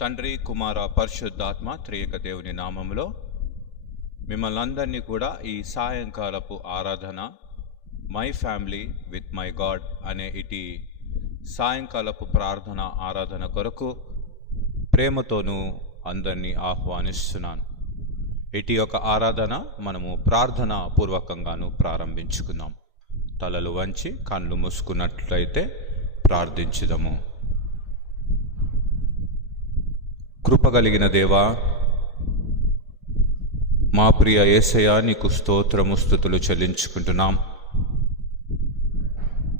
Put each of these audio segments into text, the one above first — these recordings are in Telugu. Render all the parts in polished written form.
తండ్రి, కుమార, పరిశుద్ధాత్మ త్రియేక దేవుని నామములో మిమ్మల్ని అందరినీ కూడా ఈ సాయంకాలపు ఆరాధన my family with my God అనే ఇటు సాయంకాలపు ప్రార్థన ఆరాధన కొరకు ప్రేమతోనూ అందరినీ ఆహ్వానిస్తున్నాను. ఇటు యొక్క ఆరాధన మనము ప్రార్థన పూర్వకంగాను ప్రారంభించుకుందాం. తలలు వంచి కళ్ళు మూసుకున్నట్లయితే ప్రార్థించుదాము. కృపగలిగిన దేవా, మా ప్రియ యేసయ్య, నీకు స్తోత్రము స్తుతులు చెల్లించుకుంటున్నాం.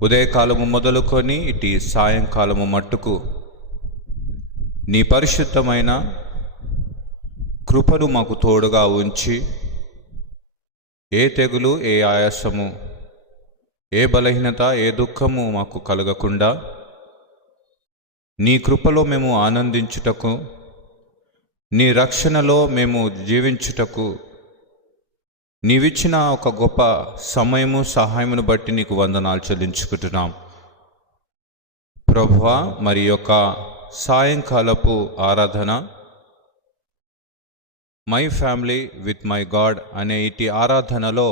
ఉదయకాలము మొదలుకొని ఇటు సాయంకాలము మట్టుకు నీ పరిశుద్ధమైన కృపను మాకు తోడుగా ఉంచి ఏ తెగులు, ఏ ఆయాసము, ఏ బలహీనత, ఏ దుఃఖము మాకు కలగకుండా నీ కృపలో మేము ఆనందించుటకు, నీ రక్షణలో మేము జీవించుటకు నీవిచ్చిన ఒక గొప్ప సమయము, సహాయమును బట్టి నీకు వందనాలు చెల్లించుకుంటున్నాం. ప్రభువా, మరి యొక్క సాయంకాలపు ఆరాధన my family with my God అనే ఇటు ఆరాధనలో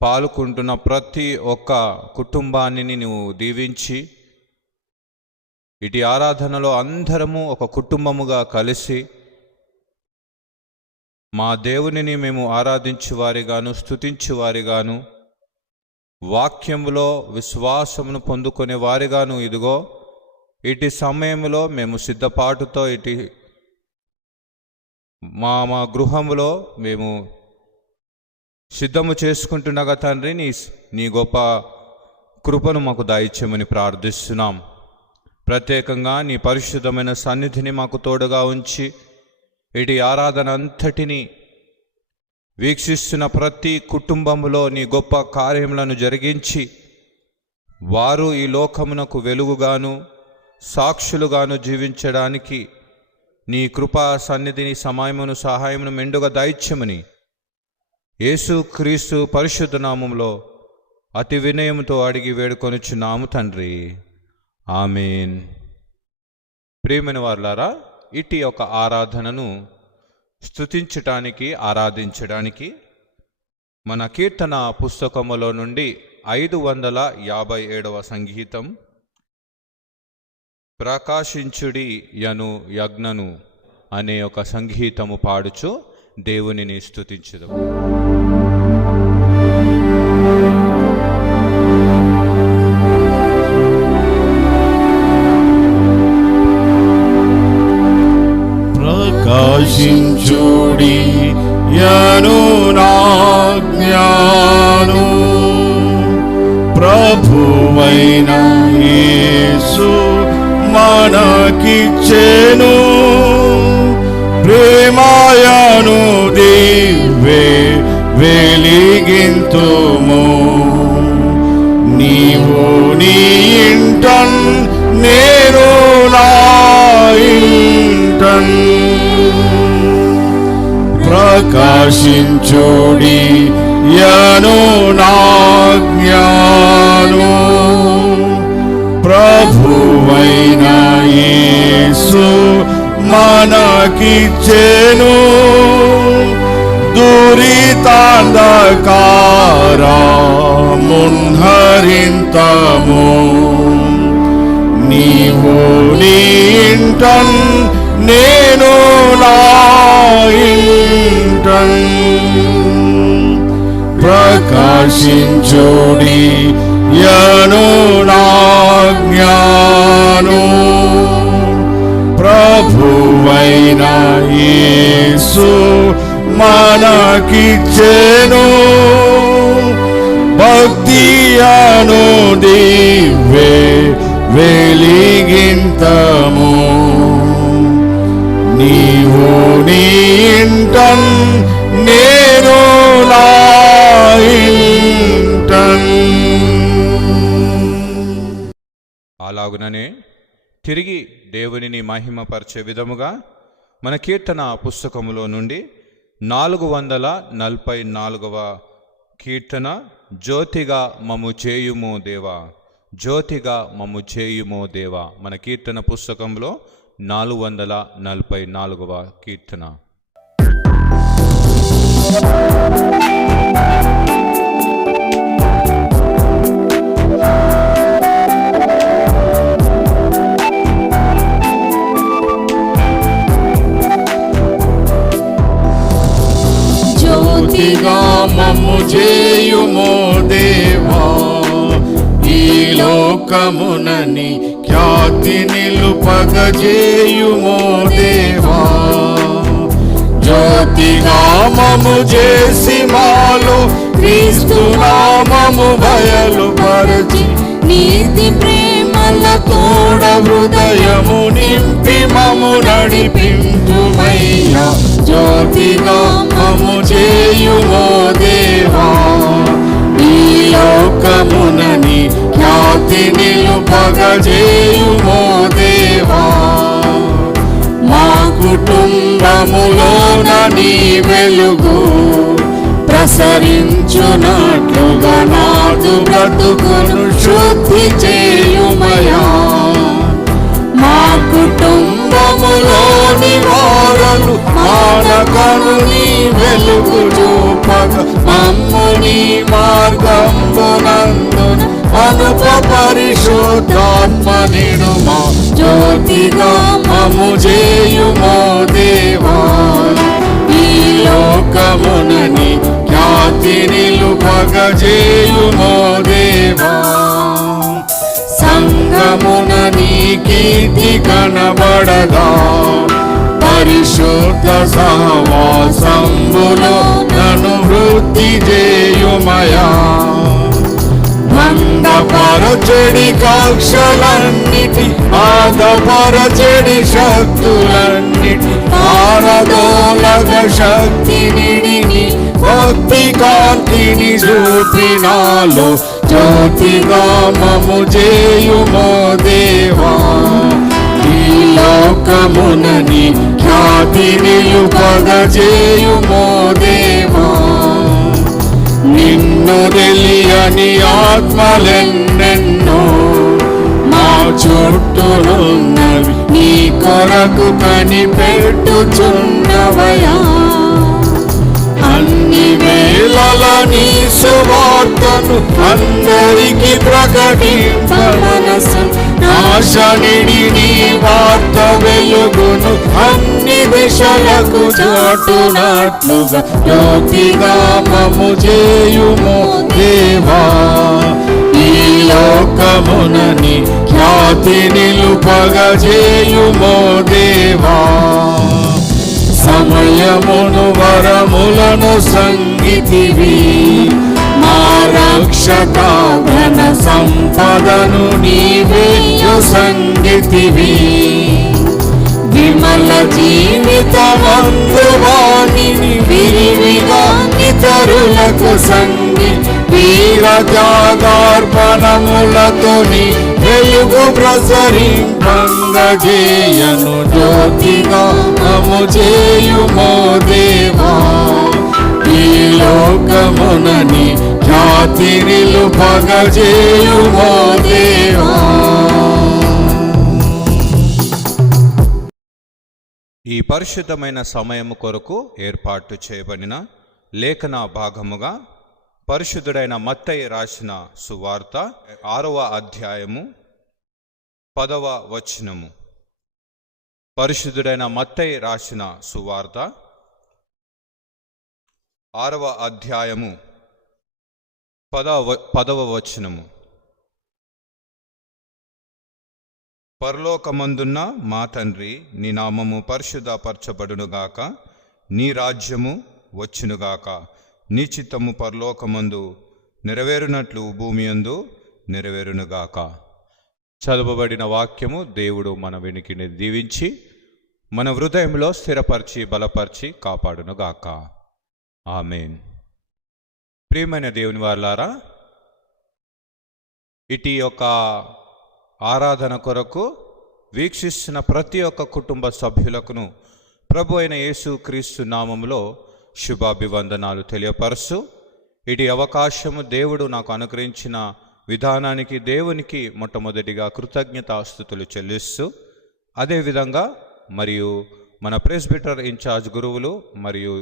పాల్గొంటున్న ప్రతి ఒక్క కుటుంబాన్ని నువ్వు దీవించి ఇటు ఆరాధనలో అందరము ఒక కుటుంబముగా కలిసి మా దేవునిని మేము ఆరాధించువారిగాను, స్తుతించువారిగాను, వాక్యములో విశ్వాసమును పొందుకునే వారిగాను ఇదిగో ఇటు సమయంలో మేము సిద్ధపాటుతో ఇటు మా గృహములో మేము సిద్ధము చేసుకుంటున్నగా తండ్రి, నీ గొప్ప కృపను మాకు దయచేయమని ప్రార్థిస్తున్నాం. ప్రత్యేకంగా నీ పరిశుద్ధమైన సన్నిధిని మాకు తోడుగా ఉంచి ఇటు ఆరాధన అంతటిని వీక్షిస్తున్న ప్రతి కుటుంబంలో నీ గొప్ప కార్యములను జరిగించి వారు ఈ లోకమునకు వెలుగుగాను, సాక్షులుగాను జీవించడానికి నీ కృపా సన్నిధిని, సమయమును, సహాయమును మెండుగా దయచేయమని యేసు క్రీస్తు పరిశుద్ధ నామములో అతి వినయముతో అడిగి వేడుకొనుచున్నాము తండ్రి, ఆమేన్. ప్రియమైన వారులారా, ఇటు యొక్క ఆరాధనను స్తుతించటానికి, ఆరాధించడానికి మన కీర్తన పుస్తకములో నుండి 557వ సంగీతం ప్రకాశించుడి యను యజ్ఞను అనే ఒక సంగీతము పాడుచు దేవునిని స్తుతించుదాం. ప్రకాశించుడి యను నాజ్ఞను, ప్రభువైన యేసు మనకిచ్చెను. ప్రేమయను దివ్వె వెలిగింతుము. నీవు నీ ఇంటన్, నేను నా ఇంటన్. ప్రకాశించుడి యను నాజ్ఞను, ప్రభువైన యేసు మనకిచ్చెను. దురితాంధకారమున్హరింతము. నీవు నీ ఇంటన్, నేను నా ఇంటన్. ప్రకాశించుడి యను నాజ్ఞను, ప్రభువైన యేసు మనకిచ్చెను. భక్తియను దివ్వె వెలిగింతము. నీవు నీ ఇంటన్, నేను నా ఇంటన్. అలాగుననే తిరిగి దేవునిని మహిమపరిచే విధముగా మన కీర్తన పుస్తకములో నుండి 444వ కీర్తన, జ్యోతిగా మము చేయుము దేవా జ్యోతిగా మమ్ము చేయుమో దేవా. మన కీర్తన పుస్తకంలో 444వ కీర్తన. జ్యోతిగా మమ్ము చేయుమో దేవా, ఈ లోకమునని ఖ్యాతి నిలుపగజేయుమో దేవా. జ్యోతిగా మమ్ము చేసి మాలో క్రీస్తు నామము బయలుపరచి, నీతి ప్రేమల తోడ హృదయము నింపి మము నడిపించుమయ్యా. జ్యోతిగా మము చేయుమో దేవా, ఈ లోకమునని ఖ్యాతి నిలుపగజేయుమో దేవా. మా కుటుంబములోన నీ వెలుగు ప్రసరించునట్లుగా నాదు బ్రతుకును శుద్ధి చేయుమయా. మా కుటుంబములోని వారలు మానకను నీ వెలుగు చూపగ, మమ్ము నీ మార్గంబునందున అనుప పరిశుద్ధాత్మ నిడుమా. జ్యోతిగా మము చేయుమో దేవా, ఈ లోకమునని ఖ్యాతి నిలుపగజేయుమో దేవా. సంగమున నీ కీర్తి కనబడగా, పరిశుద్ధ సహవాసంబులో నన్ను వృద్ధి చేయుమయా. మందపరచెడి కక్షలన్నిటి, ఆదపరచెడి శక్తులన్నిటి, పారదోలగ శక్తిని భక్తి కాంతిని చూపినాలో. జ్యోతిగా మము చేయుమో దేవా, ఈ లోకమునని ఖ్యాతి నిలుపగజేయుమో దేవా. నిన్ను తెలియని ఆత్మలెన్నెన్నో మా చుట్టూనున్నవి, నీ కొరకు కనిపెట్టుచున్నవయా. అన్ని వేళల నీ సువార్తను అందరికి ప్రకటింప మనసు, నాశనిడి నీ వార్త వెలుగును అన్ని దిశలకు చాటునట్లుగా. జ్యోతిగా మము చేయుమో దేవా, ఈ లోకమునని ఖ్యాతి నిలుపగజేయుమో దేవా. సమయమును వరములను సంగితివి, మా రక్షక ఘన సంపదను నీవే సంగితివి. విమల జీవితమందు వాణిని విరివిగా ఇతరులకు సంగి, వీర త్యాగార్పణములతోని వెలుగు ప్రసరింపంగజేయను. జ్యోతిగా మము చేయుమో దేవా, ఈ లోకమునని ఖ్యాతి నిలుపగజేయుమో దేవా. ఈ పరిశుద్ధమైన సమయము కొరకు ఏర్పాటు చేయబడిన లేఖన భాగముగా పరిశుద్ధుడైన మత్తయి రాసిన సువార్త 6వ అధ్యాయము 10వ వచనము. పరిశుద్ధుడైన మత్తయి రాసిన సువార్త 6వ అధ్యాయము 10వ వచనము. పరలోకమందున్న మా తండ్రి, నీ నామము పరిశుద్ధపరచబడునుగాక, నీ రాజ్యము వచ్చునుగాక, నీ చిత్తము పరలోకమందు నెరవేరునట్లు భూమి యందు నెరవేరునుగాక. చదువబడిన వాక్యము దేవుడు మన వెనుకని దీవించి మన హృదయంలో స్థిరపరిచి బలపరిచి కాపాడునుగాక. ఆమేన్. ప్రియమైన దేవుని వారలారా, ఇటు యొక్క ఆరాధన కొరకు వీక్షిస్తున్న ప్రతి ఒక్క కుటుంబ సభ్యులకును ప్రభు అయిన యేసు క్రీస్తు నామములో శుభాభివందనాలు తెలియపరుస్తూ, ఇటు అవకాశము దేవుడు నాకు అనుగ్రహించిన విధానానికి దేవునికి మొట్టమొదటిగా కృతజ్ఞతాస్తుతులు చెల్లిస్తూ, అదేవిధంగా మరియు మన ప్రెస్బిటర్ ఇన్ఛార్జ్ గురువులు మరియు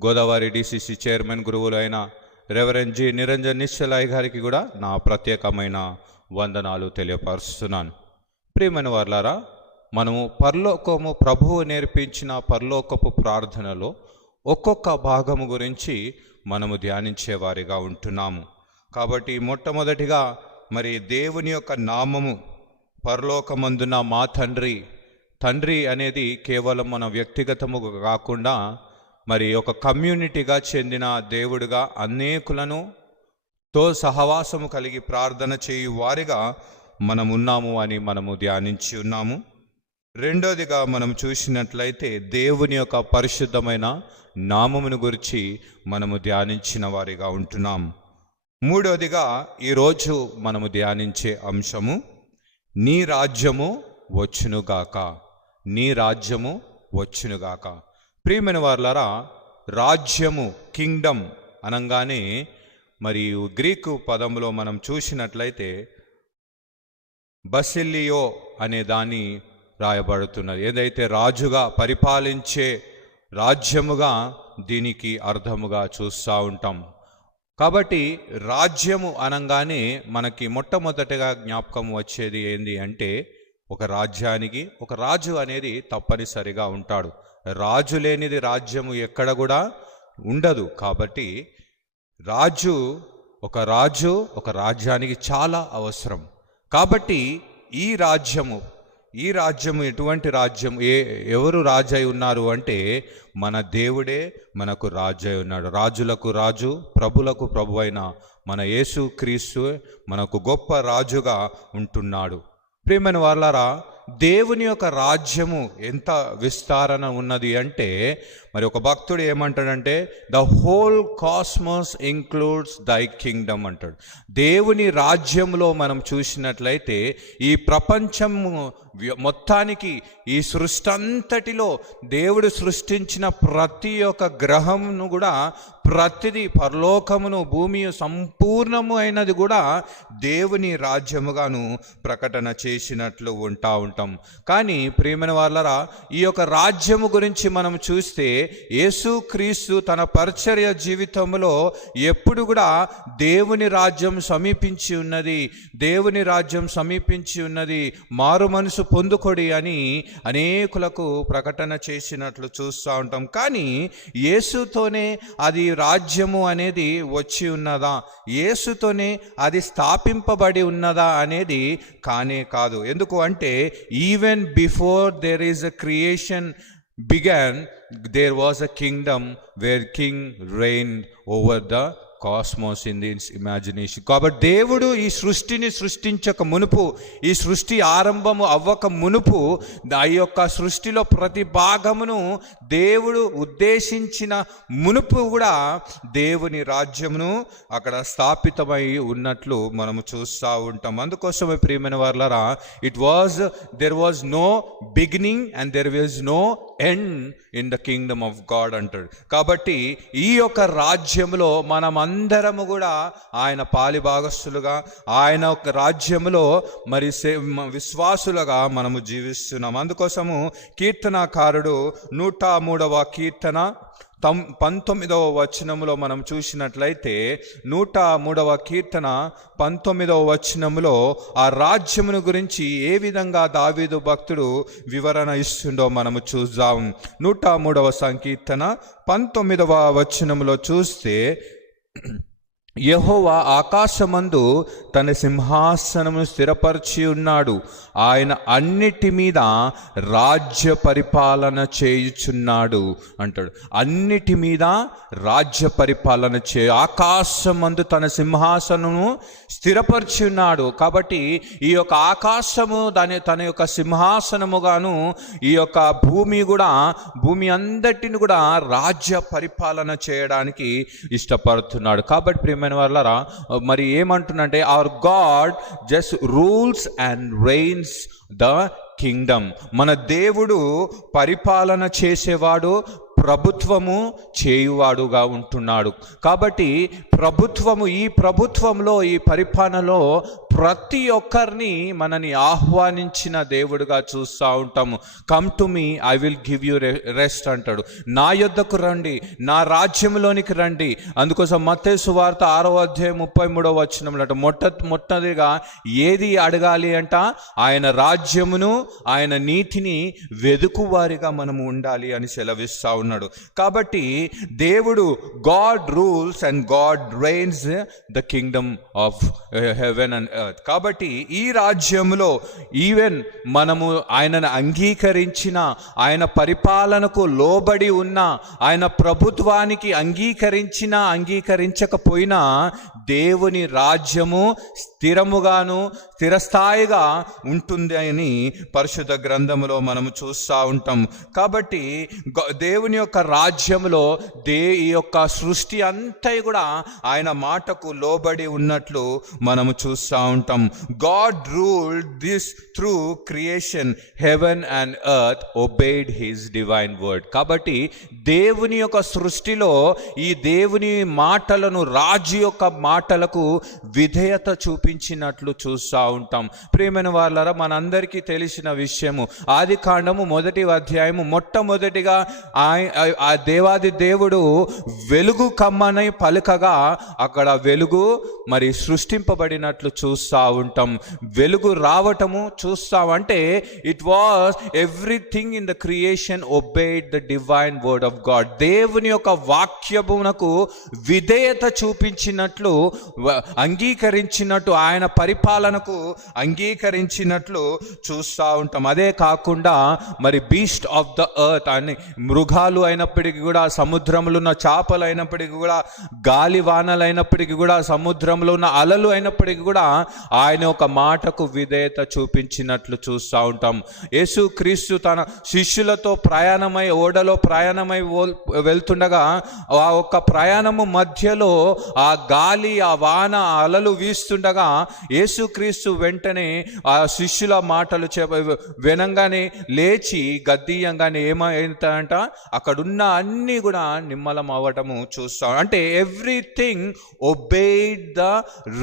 గోదావరి డిసిసి చైర్మన్ గురువులు అయిన రెవరెండ్ జి నిరంజన్ నిశ్చలాయ్ గారికి కూడా నా ప్రత్యేకమైన వందనాలు తెలియపరుస్తున్నాను. ప్రియమైన వారలారా, మనము పరలోకము ప్రభువు నేర్పించిన పరలోకపు ప్రార్థనలో ఒక్కొక్క భాగము గురించి మనము ధ్యానించే వారిగా ఉంటున్నాము. కాబట్టి మొట్టమొదటిగా మరి దేవుని యొక్క నామము, పరలోకమందున మా తండ్రి. తండ్రి అనేది కేవలం మన వ్యక్తిగతముగా కాకుండా మరి ఒక కమ్యూనిటీగా చెందిన దేవుడిగా అనేకులను తో సహవాసము కలిగి ప్రార్థన చేయు వారిగా మనం ఉన్నాము అని మనము ధ్యానించి ఉన్నాము. రెండోదిగా మనం చూసినట్లయితే దేవుని యొక్క పరిశుద్ధమైన నామమును గురించి మనము ధ్యానించిన వారిగా ఉంటున్నాము. మూడోదిగా ఈరోజు మనము ధ్యానించే అంశము నీ రాజ్యము వచ్చునుగాక. నీ రాజ్యము వచ్చునుగాక. ప్రియమైన వారలారా, రాజ్యము, కింగ్డమ్ అనగానే మరియు గ్రీకు పదంలో మనం చూసినట్లయితే బసిలియో అనే దాన్ని రాయబడుతున్నది. ఏదైతే రాజుగా పరిపాలించే రాజ్యముగా దీనికి అర్థముగా చూస్తూ ఉంటాం. కాబట్టి రాజ్యము అనగానే మనకి మొట్టమొదటిగా జ్ఞాపకం వచ్చేది ఏంది అంటే, ఒక రాజ్యానికి ఒక రాజు అనేది తప్పనిసరిగా ఉంటాడు. రాజు లేనిది రాజ్యము ఎక్కడ కూడా ఉండదు. కాబట్టి ఒక రాజ్యానికి చాలా అవసరం. కాబట్టి ఈ రాజ్యము ఎటువంటి రాజ్యం, ఎవరు రాజు అయి ఉన్నారు అంటే మన దేవుడే మనకు రాజు అయి ఉన్నాడు. రాజులకు రాజు, ప్రభులకు ప్రభు అయిన మన యేసు క్రీస్తు మనకు గొప్ప రాజుగా ఉంటున్నాడు. ప్రియమైన వారలారా, దేవుని యొక్క రాజ్యము ఎంత విస్తారణ ఉన్నది అంటే, మరి ఒక భక్తుడు ఏమంటాడంటే, ద హోల్ కాస్మోస్ ఇంక్లూడ్స్ దై కింగ్డమ్ అంటాడు. దేవుని రాజ్యంలో మనం చూసినట్లయితే ఈ ప్రపంచము మొత్తానికి, ఈ సృష్టి అంతటిలో దేవుడు సృష్టించిన ప్రతి ఒక్క గ్రహమును కూడా, ప్రతిదీ పరలోకమును భూమి సంపూర్ణము అయినది కూడా దేవుని రాజ్యముగాను ప్రకటన చేసినట్లు ఉంటాం. కానీ ప్రియమైన వారలారా, ఈ యొక్క రాజ్యము గురించి మనం చూస్తే యేసుక్రీస్తు తన పరిచర్య జీవితంలో ఎప్పుడు కూడా దేవుని రాజ్యం సమీపించి ఉన్నది, దేవుని రాజ్యం సమీపించి ఉన్నది, మారు మనసు పొందుకొడి అని అనేకులకు ప్రకటన చేసినట్లు చూస్తూ ఉంటాం. కానీ యేసుతోనే అది రాజ్యము అనేది వచ్చి ఉన్నదా, యేసుతోనే అది స్థాపింపబడి ఉన్నదా అనేది కానే కాదు. ఎందుకు అంటే even before there is a creation began, there was a kingdom where king reigned over the cosmos in this imagination. కాబట్టి దేవుడు ఈ సృష్టిని సృష్టించక మునుపు, ఈ సృష్టి ఆరంభము అవ్వక మునుపు, ఆ యొక్క సృష్టిలో ప్రతి భాగమును దేవుడు ఉద్దేశించిన మునుపు కూడా దేవుని రాజ్యమును అక్కడ స్థాపితమై ఉన్నట్లు మనము చూస్తూ ఉంటాం. అందుకోసమే ప్రియమైన వారలారా, there was no beginning and there was no end in the kingdom of God అంటాడు. కాబట్టి ఈ యొక్క రాజ్యములో మనమందరము కూడా ఆయన పాలిభాగస్తులుగా, ఆయన ఒక రాజ్యములో మరి విశ్వాసులుగా మనము జీవిస్తున్నాం. అందుకోసము కీర్తనాకారుడు 103వ కీర్తన 19వ వచనములో మనం చూసినట్లయితే, 103వ కీర్తన 19వ వచనములో ఆ రాజ్యమును గురించి ఏ విధంగా దావీదు భక్తుడు వివరణ ఇస్తుండో మనము చూద్దాం. 103వ సంకీర్తన 19వ వచనములో చూస్తే, యెహోవా ఆకాశమందు తన సింహాసనమును స్థిరపరిచి ఉన్నాడు, ఆయన అన్నిటి మీద రాజ్య పరిపాలన చేయుచున్నాడు అంటాడు. అన్నిటి మీద రాజ్య పరిపాలన ఆకాశమందు తన సింహాసనము స్థిరపరిచి ఉన్నాడు. కాబట్టి ఈ యొక్క ఆకాశము తన యొక్క సింహాసనముగాను, ఈ యొక్క భూమి అంతటిని కూడా రాజ్య పరిపాలన చేయడానికి ఇష్టపడుతున్నాడు. కాబట్టి ప్రియమైన వారలారా, మరి ఏమంటున్నంటే, our God just rules and reigns the kingdom. మన దేవుడు పరిపాలన చేసేవాడు, ప్రభుత్వము చేయువాడుగా ఉంటున్నాడు. కాబట్టి ఈ ప్రభుత్వంలో, ఈ పరిపాలనలో ప్రతి ఒక్కరిని మనని ఆహ్వానించిన దేవుడుగా చూస్తూ ఉంటాము. Come to me, I will give you rest అంటాడు. నా యొద్దకు రండి, నా రాజ్యంలోనికి రండి. అందుకోసం మత్తయి సువార్త 6వ అధ్యాయం 33వ వచనంలో మొట్టమొదటిగా ఏది అడగాలి అంట? ఆయన రాజ్యమును, ఆయన నీతిని వెదుకువారిగా మనము ఉండాలి అని సెలవిస్తూ ఉన్నాడు. కాబట్టి దేవుడు, God rules and God rains the kingdom of heaven and earth. కాబట్టి ఈ రాజ్యంలో ఈవెన్ మనము ఆయనను అంగీకరించిన, ఆయన పరిపాలనకు లోబడి ఉన్న, ఆయన ప్రభుత్వానికి అంగీకరించకపోయినా దేవుని రాజ్యము స్థిరముగాను స్థిరస్థాయిగా ఉంటుంది అని పరిశుద్ధ గ్రంథములో మనము చూస్తూ ఉంటాం. కాబట్టి దేవుని యొక్క రాజ్యంలో ఈ యొక్క సృష్టి అంతా కూడా ఆయన మాటకు లోబడి ఉన్నట్లు మనము చూస్తూ ఉంటాం. God ruled this through creation, heaven and earth obeyed his divine word. కాబట్టి దేవుని యొక్క సృష్టిలో ఈ దేవుని మాటలను, రాజు యొక్క మాటలకు విధేయత చూపించినట్లు చూస్తూ ఉంటాం. ప్రియమైన వారలారా, మనందరికీ తెలిసిన విషయము, ఆది కాండము 1వ అధ్యాయము మొట్టమొదటిగా ఆ దేవాది దేవుడు వెలుగు కమ్మని పలుకగా అక్కడ వెలుగు మరి సృష్టింపబడినట్లు చూస్తూ ఉంటాం. వెలుగు రావటము చూస్తాం. అంటే it was everything in the creation obeyed the divine word of God. దేవుని యొక్క వాక్యమునకు విధేయత చూపించినట్లు, అంగీకరించినట్టు, ఆయన పరిపాలనకు అంగీకరించినట్లు చూస్తూ ఉంటాం. అదే కాకుండా మరి బీస్ట్ ఆఫ్ ద ఎర్త్ అని మృగాలు అయినప్పటికీ కూడా, సముద్రంలో ఉన్న చేపలు అయినప్పటికీ కూడా, గాలి వానలు అయినప్పటికీ కూడా, సముద్రంలో ఉన్న అలలు అయినప్పటికీ కూడా ఆయన ఒక మాటకు విధేయత చూపించినట్లు చూస్తూ ఉంటాం. యేసు క్రీస్తు తన శిష్యులతో ఓడలో ప్రయాణమై వెళ్తుండగా ఆ ఒక్క ప్రయాణము మధ్యలో ఆ గాలి, ఆ వాన, ఆ అలలు వీస్తుండగా యేసుక్రీస్తు వెంటనే ఆ శిష్యుల మాటలు వినంగానే లేచి గద్దీయంగానే ఏమైందంట? అక్కడున్న అన్నీ కూడా నిమ్మలం అవ్వటము చూస్తాం. అంటే everything obeyed the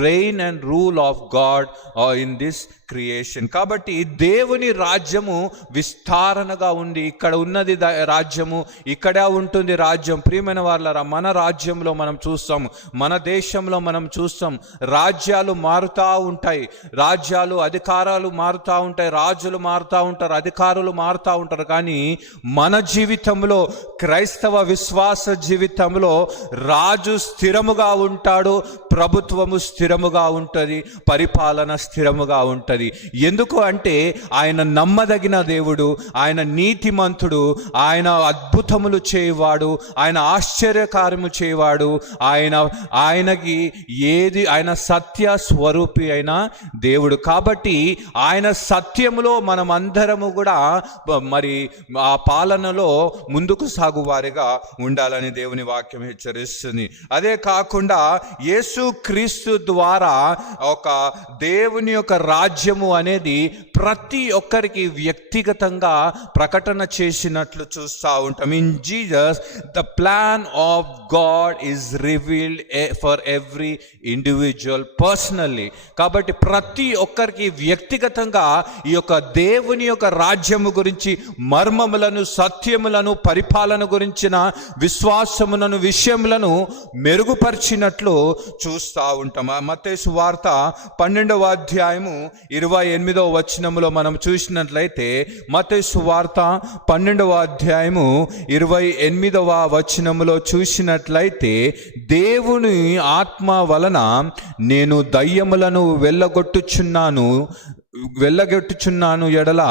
rain and rule of God in this creation. కాబట్టి దేవుని రాజ్యము విస్తారణగా ఉంది. ఇక్కడ ఉన్నది రాజ్యము, ఇక్కడే ఉంటుంది రాజ్యం. ప్రియమైన వారలారా, మన రాజ్యంలో మనం చూస్తాం, మన దేశంలో మనం చూస్తాం, రాజ్యాలు మారుతూ ఉంటాయి, రాజ్యాలు, అధికారాలు మారుతూ ఉంటాయి, రాజులు మారుతూ ఉంటారు, అధికారులు మారుతూ ఉంటారు. కానీ మన జీవితంలో, క్రైస్తవ విశ్వాస జీవితంలో రాజు స్థిరముగా ఉంటాడు, ప్రభుత్వము స్థిరముగా ఉంటుంది, పరిపాలన స్థిరముగా ఉంటుంది. ఎందుకు అంటే ఆయన నమ్మదగిన దేవుడు, ఆయన నీతిమంతుడు, ఆయన అద్భుతములు చేయవాడు, ఆయన ఆశ్చర్యకార్యము చేయవాడు, ఆయనకి ఆయన సత్య స్వరూపి అయిన దేవుడు. కాబట్టి ఆయన సత్యములో మనం అందరము కూడా మరి ఆ పాలనలో ముందుకు సాగువారిగా ఉండాలని దేవుని వాక్యం హెచ్చరిస్తుంది. అదే కాకుండా యేసు క్రీస్తు ద్వారా ఒక దేవుని యొక్క రాజ్యము అనేది ప్రతి ఒక్కరికి వ్యక్తిగతంగా ప్రకటన చేసినట్లు చూస్తూ ఉంటాం. In Jesus the plan of God is revealed for every individual personally. కాబట్టి ప్రతి ఒక్కరికి వ్యక్తిగతంగా ఈ యొక్క దేవుని యొక్క రాజ్యము గురించి మర్మములను, సత్యములను, పరిపాలన గురించిన విశ్వాసములను, విషయములను మెరుగుపరిచినట్లు చూస్తూ ఉంటాం. మత్తయి సువార్త 12వ అధ్యాయము 28వ వచనములో మనం చూసినట్లయితే, మత్తయి సువార్త 12వ అధ్యాయము 28వ వచనములో చూసినట్లయితే, దేవుని ఆత్మ వలన నేను దయ్యములను వెళ్ళగొట్టుచున్నాను ఎడల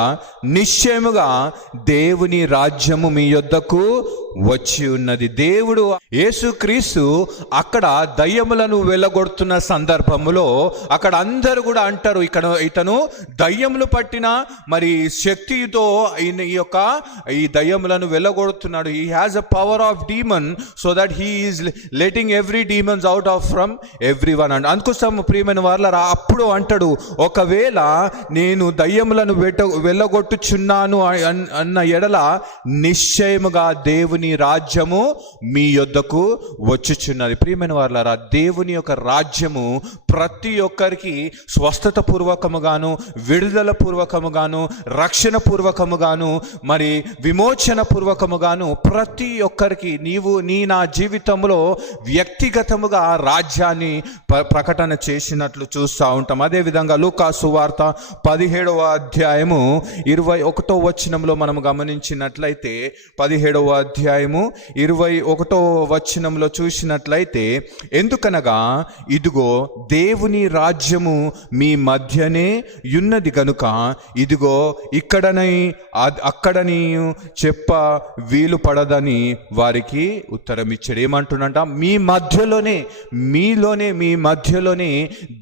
నిశ్చయముగా దేవుని రాజ్యము మీ యొద్దకు వచ్చి ఉన్నది. దేవుడు యేసుక్రీస్తు అక్కడ దయ్యములను వెళ్ళగొడుతున్న సందర్భములో అక్కడ అందరూ కూడా అంటారు, ఇతను దయ్యములు పట్టిన మరి శక్తితో ఈ దయ్యములను వెళ్ళగొడుతున్నాడు. He has a power of demon so that he is letting every demons out of from everyone. అందుకోసం ప్రియమైన వారలారా, అప్పుడు అంటాడు, ఒకవేళ నేను దయ్యములను వెళ్ళగొట్టుచున్నాను అన్న ఎడల నిశ్చయముగా దేవుని దేవుని రాజ్యము మీ యొద్దకు వచ్చుచున్నది. ప్రియమైన వారలారా, దేవుని యొక్క రాజ్యము ప్రతి ఒక్కరికి స్వస్థత పూర్వకముగాను, విడుదల పూర్వకముగాను, రక్షణ పూర్వకముగాను, మరి విమోచన పూర్వకముగాను ప్రతి ఒక్కరికి నా జీవితంలో వ్యక్తిగతముగా రాజ్యాన్ని ప్రకటన చేసినట్లు చూస్తూ ఉంటాం. అదేవిధంగా లూకా సువార్త 17వ అధ్యాయము 21వ వచనంలో మనం గమనించినట్లయితే 17వ అధ్యాయము 21వ వచనంలో చూసినట్లయితే, ఎందుకనగా ఇదిగో దేవుని రాజ్యము మీ మధ్యనే ఉన్నది గనుక ఇదిగో ఇక్కడని అక్కడని చెప్ప వీలు పడదని వారికి ఉత్తరం ఇచ్చాడు. ఏమంటున్నంట, మీ మధ్యలోనే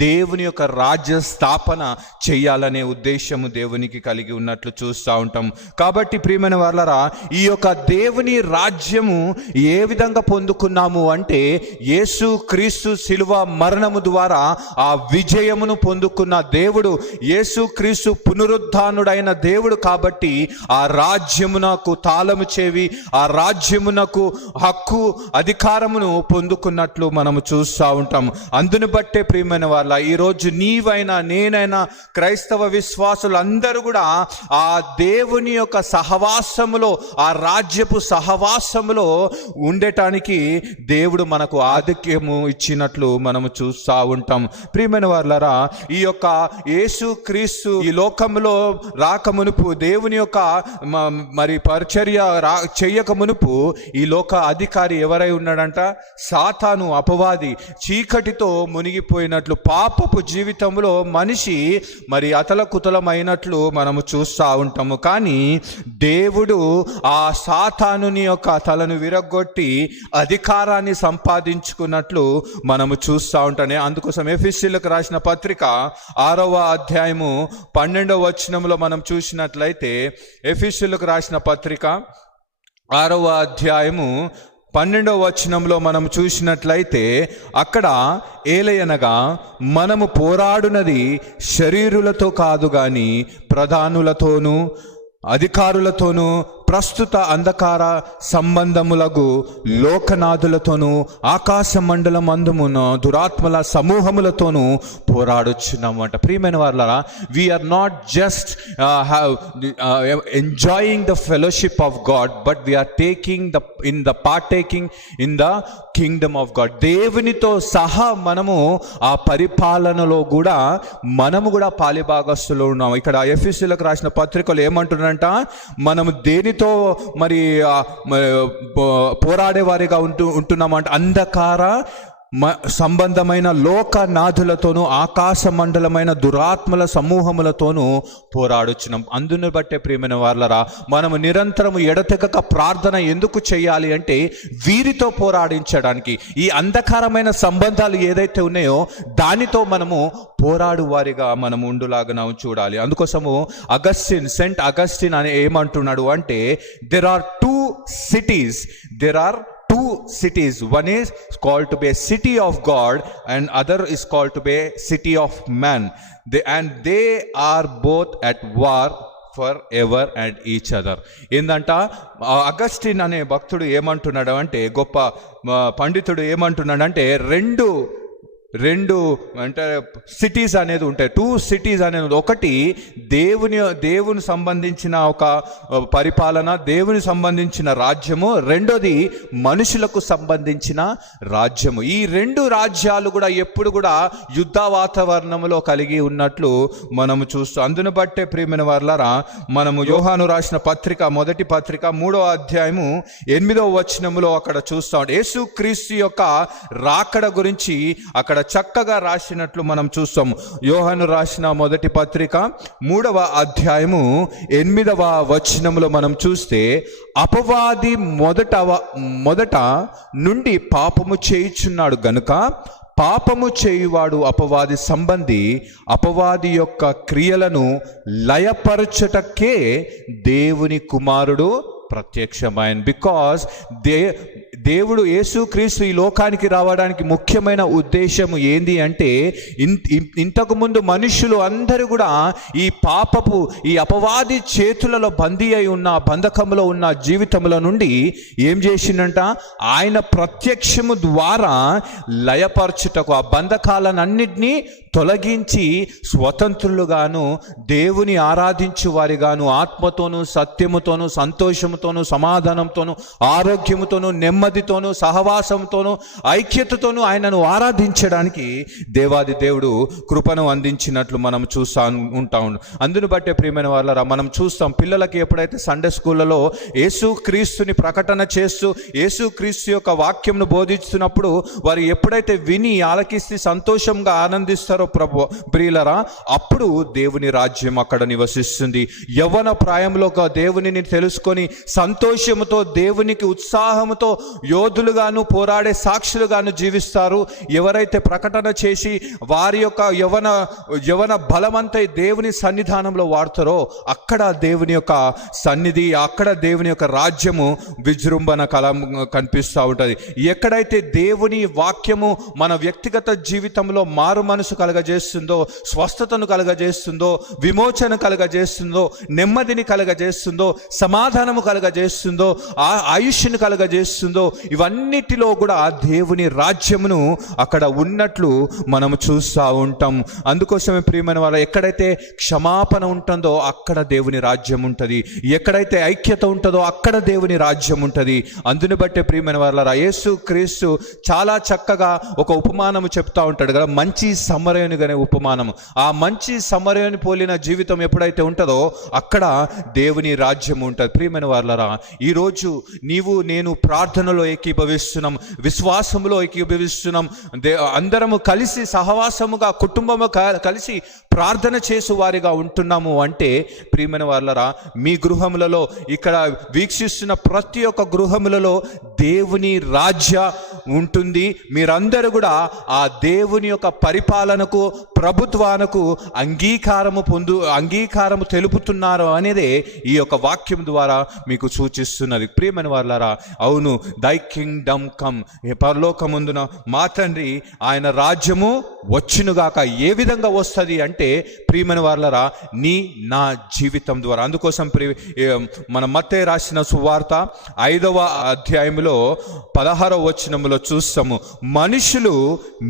దేవుని యొక్క రాజ్య స్థాపన చెయ్యాలనే ఉద్దేశము దేవునికి కలిగి ఉన్నట్లు చూస్తూ ఉంటాం. కాబట్టి ప్రియమైన వారలారా, ఈ యొక్క దేవుని రాజ్యము ఏ విధంగా పొందుకున్నాము అంటే, యేసు క్రీస్తు శిలువ మరణము ద్వారా ఆ విజయమును పొందుకున్న దేవుడు, యేసు క్రీస్తు పునరుద్ధానుడైన దేవుడు. కాబట్టి ఆ రాజ్యమునకు తాళము చెవి, ఆ రాజ్యమునకు హక్కు అధికారమును పొందుకున్నట్లు మనము చూస్తూ ఉంటాం. అందును బట్టే ప్రియమైన వాళ్ళ, ఈరోజు నీవైనా నేనైనా క్రైస్తవ విశ్వాసులు అందరూ కూడా ఆ దేవుని యొక్క సహవాసములో, ఆ రాజ్యపు సహవాసములో ఉండటానికి దేవుడు మనకు ఆధిక్యము ఇచ్చినట్లు మనము చూస్తూ ఉంటాం. ప్రియమైన వారలారా, ఈ యొక్క యేసు క్రీస్తు ఈ లోకములో రాకమునుపు, దేవుని యొక్క మరి పరిచర్య చెయ్యక మునుపు ఈ లోక అధికారి ఎవరై ఉన్నాడంట? సాతాను, అపవాది. చీకటితో మునిగిపోయినట్లు, పాపపు జీవితంలో మనిషి మరి అతలకుతలమైనట్లు మనము చూస్తూ ఉంటాము. కానీ దేవుడు ఆ సాతానుని యొక్క తలను విరగొట్టి అధికారాన్ని సంపాదించుకున్నట్లు మనము చూస్తూ ఉంటానే. అందుకోసం ఎఫెసీయులకు రాసిన పత్రిక 6వ అధ్యాయము 12వ వచనంలో మనం చూసినట్లయితే, ఎఫెసీయులకు రాసిన పత్రిక 6వ అధ్యాయము 12వ వచనంలో మనం చూసినట్లయితే, అక్కడ ఏలయనగా మనము పోరాడునది శరీరులతో కాదు గాని ప్రధానులతోనూ అధికారులతోనూ ప్రస్తుత అంధకార సంబంధములకు లోకనాథులతోనూ ఆకాశ మండలం అందుమున దురాత్మల సమూహములతోనూ పోరాడుచున్నామంట. ప్రియమైన వారలారా, we are not just enjoying the fellowship of God, but we are partaking in the kingdom of God. దేవునితో సహా మనము ఆ పరిపాలనలో కూడా మనము కూడా పాలిభాగస్తులు ఉన్నాము. ఇక్కడ ఎఫెసీయులకు రాసిన పత్రికలు ఏమంటున్నారంట, మనము దేనితో మరి పోరాడేవారిగా ఉంటున్నామంటే అంధకార సంబంధమైన లోకనాథులతోనూ ఆకాశ మండలమైన దురాత్మల సమూహములతోనూ పోరాడుచున్నాం. అందును బట్టే ప్రియమైన వారలారా, మనము నిరంతరము ఎడతెగక ప్రార్థన ఎందుకు చేయాలి అంటే, వీరితో పోరాడించడానికి. ఈ అంధకారమైన సంబంధాలు ఏదైతే ఉన్నాయో దానితో మనము పోరాడు వారిగా మనము ఉండులాగా చూడాలి. అందుకోసము సెంట్ అగస్టిన్ అని ఏమంటున్నాడు అంటే, there are two cities. One is called to be a city of God and other is called to be a city of man. They are both at war for ever and each other. ఏందంట, అగస్టిన్ అనే భక్తుడు ఏమంటున్నాడు అంటే, గొప్ప పండితుడు ఏమంటున్నాడు అంటే, రెండు అంటే సిటీస్ అనేది ఉంటాయి. 2 cities అనేది, ఒకటి దేవుని సంబంధించిన ఒక పరిపాలన, దేవుని సంబంధించిన రాజ్యము, రెండోది మనుషులకు సంబంధించిన రాజ్యము. ఈ 2 రాజ్యాలు కూడా ఎప్పుడు కూడా యుద్ధ వాతావరణంలో కలిగి ఉన్నట్లు మనము చూస్తాం. అందును బట్టే ప్రియమైన వారలారా, మనము యోహాను రాసిన పత్రిక, మొదటి పత్రిక 3వ అధ్యాయము 8వ వచనములో అక్కడ చూస్తాం. యేసు క్రీస్తు యొక్క రాకడ గురించి అక్కడ చక్కగా రాసినట్లు మనం చూస్తాం. యోహాను రాసిన మొదటి పత్రిక 3వ అధ్యాయము 8వ వచనములో మనం చూస్తే, అపవాది మొదట నుండి పాపము చేయుచున్నాడు గనుక పాపము చేయువాడు అపవాది సంబంధి, అపవాది యొక్క క్రియలను లయపరచుటకే దేవుని కుమారుడు ప్రత్యక్షమైన. బికాజ్ దేవుడు యేసుక్రీస్తు ఈ లోకానికి రావడానికి ముఖ్యమైన ఉద్దేశం ఏంది అంటే, ఇంతకుముందు మనుషులు అందరూ కూడా ఈ పాపపు ఈ అపవాది చేతులలో బందీ అయి ఉన్న బంధకంలో ఉన్న జీవితంలో నుండి ఏం చేసిండంట, ఆయన ప్రత్యక్షము ద్వారా లయపరచుటకు, ఆ బంధకాలనన్నిటినీ తొలగించి స్వతంత్రులుగాను, దేవుని ఆరాధించు వారిగాను, ఆత్మతోనూ సత్యముతోనూ సంతోషముతోనూ సమాధానంతోనూ ఆరోగ్యముతోనూ నెమ్మదితోనూ సహవాసంతోనూ ఐక్యతతోనూ ఆయనను ఆరాధించడానికి దేవాది దేవుడు కృపను అందించినట్లు మనం చూస్తూ ఉంటాం. అందును బట్టే ప్రియమైన వాళ్ళరా, మనం చూస్తాం పిల్లలకి ఎప్పుడైతే సండే స్కూళ్ళలో యేసుక్రీస్తుని ప్రకటన చేస్తూ యేసుక్రీస్తు యొక్క వాక్యంను బోధిస్తున్నప్పుడు వారు ఎప్పుడైతే విని ఆలకిస్తే సంతోషంగా ఆనందిస్తారో ప్రియులరా, అప్పుడు దేవుని రాజ్యం అక్కడ నివసిస్తుంది. యవ్వన ప్రాయంలో దేవునిని తెలుసుకొని సంతోషముతో దేవునికి ఉత్సాహముతో యోధులుగాను పోరాడే సాక్షులుగాను జీవిస్తారు. ఎవరైతే ప్రకటన చేసి వారి యొక్క యవ్వన బలమంతా దేవుని సన్నిధానంలో వాడతారో అక్కడ దేవుని యొక్క సన్నిధి, అక్కడ దేవుని యొక్క రాజ్యము విజృంభణ కనిపిస్తూ ఉంటుంది. ఎక్కడైతే దేవుని వాక్యము మన వ్యక్తిగత జీవితంలో మారు మనసు కలగజేస్తుందో, స్వస్థతను కలగజేస్తుందో, విమోచన కలగజేస్తుందో, నెమ్మదిని కలగజేస్తుందో, సమాధానము కలగజేస్తుందో, ఆయుష్ను కలగజేస్తుందో, ఇవన్నిటిలో కూడా దేవుని రాజ్యమును అక్కడ ఉన్నట్లు మనము చూస్తూ ఉంటాం. అందుకోసమే ప్రియమైన వాళ్ళ, ఎక్కడైతే క్షమాపణ ఉంటుందో అక్కడ దేవుని రాజ్యం ఉంటుంది, ఎక్కడైతే ఐక్యత ఉంటుందో అక్కడ దేవుని రాజ్యం ఉంటుంది. అందుని బట్టే ప్రియమైన వాళ్ళ, యేసుక్రీస్తు చాలా చక్కగా ఒక ఉపమానము చెప్తా ఉంటాడు కదా, మంచి సమరయునిగానే ఉపమానము. ఆ మంచి సమరయుని పోలిన జీవితం ఎప్పుడైతే ఉంటుందో అక్కడ దేవుని రాజ్యం ఉంటుంది. ప్రియమైన వాళ్ళరా, ఈరోజు నీవు నేను ప్రార్థనలో ఏకీభవిస్తున్నాం, విశ్వాసములో ఏకీభవిస్తున్నాం, అందరము కలిసి సహవాసముగా కుటుంబము కలిసి ప్రార్థన చేసు వారిగా ఉంటున్నాము అంటే, ప్రియమైన వాళ్ళరా, మీ గృహములలో ఇక్కడ వీక్షిస్తున్న ప్రతి ఒక్క గృహములలో దేవుని రాజ్య ఉంటుంది. మీరందరూ కూడా ఆ దేవుని యొక్క పరిపాలనకు, ప్రభుత్వానికి అంగీకారము తెలుపుతున్నారు అనేదే ఈ యొక్క వాక్యం ద్వారా మీకు సూచిస్తున్నది. ప్రియమైన వాళ్ళారా, అవును, దై కింగ్డమ్ కమ్, పరలోకమందున మా తండ్రి ఆయన రాజ్యము వచ్చునుగాక. ఏ విధంగా వస్తుంది అంటే ప్రియమైన వాళ్ళారా, నా జీవితం ద్వారా. అందుకోసం మన మత్తయి రాసిన సువార్త 5వ అధ్యాయంలో 16వ వచనంలో చూస్తాము, మనుషులు